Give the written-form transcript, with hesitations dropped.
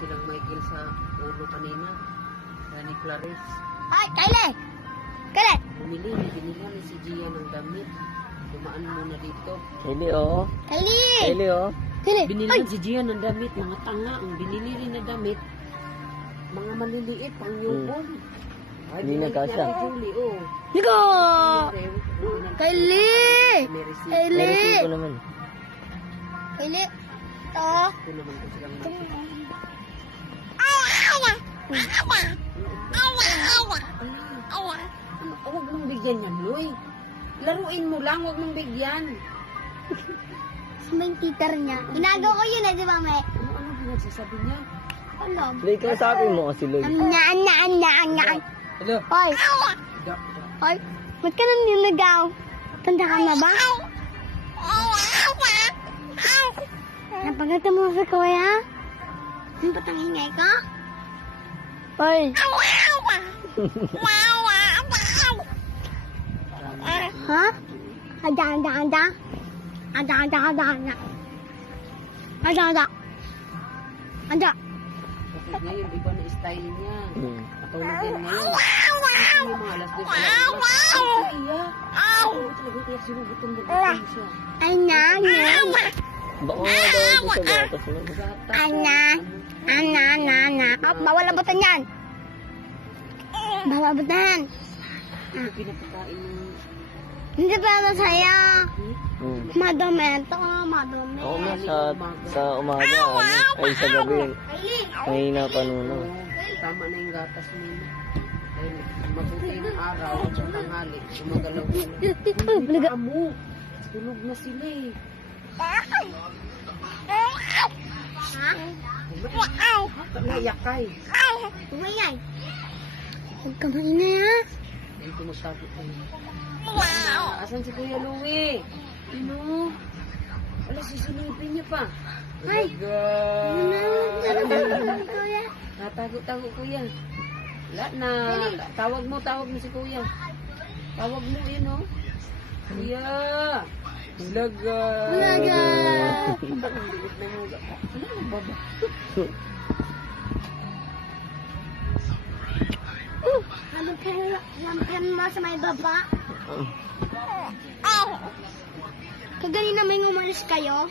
silang Michael sa ulo kanina. Ni Clarice. Ay, Kylie! Kylie! Binili ni si Gia ng damit. Dumaan muna dito. Kylie, oh. Kylie! Kylie, oh. Kylie! Binili si Gia ng damit. Mga tanga. Ang binili rin na damit. Mga maliliit. Pang newborn. Ay, Hindi na kasya. Si Julie, oh. Nico! Kylie! Meron Kylie! ko naman. Kylie! Ito. Ito naman ko silang Huwag mong bigyan yan, Loy. Laruin mo lang, huwag mong bigyan. May titer niya. Ginagawa ko yun eh, di ba, May? Ano pinagsasabi niya? Alam. Loy, kausapin mo kasi, Loy. Anya. Hello? Hoy! Hoy! Ba't ka nang nilagaw? Tanda ka na ba? Napagata mo sa kuya? Ano ba't ang hingay ka? Hoy! Ha? Ada. Bakit ngayon, iba na style niya. Katulad din ngayon. Yung mga alas 2 talaga sinugutom siya. Ay, nanay. Baka nga daw ito sa gatas mo. Ana. Oh, bawal abutan yan. Bawal abutan. Ano pinapakain mo? Hindi pa masaya. Hmm. Madumi ito. Madumi. Ako nga sa umaga, ay sa gabi. Mahina pa nuno. Tama na yung gatas mo. Dahil mabuti yung araw at tanghali. Gumagalaw na. Amo. Tulog na sila eh. Naiyak Umayay. Huwag ka maingay ha. Hindi ko magsabi ko. Asan si Kuya Louie? Ano? Wala, sisilipin niya pa. Ay! Kuya. Natago-tago Kuya. Wala na. Tawag mo si Kuya. Tawag mo yun, oh. Kuya! Ulaga! Ulaga! Ang liit na mga. Ano ang baba? Lampan mo sa may baba. Kaganina may umalis kayo.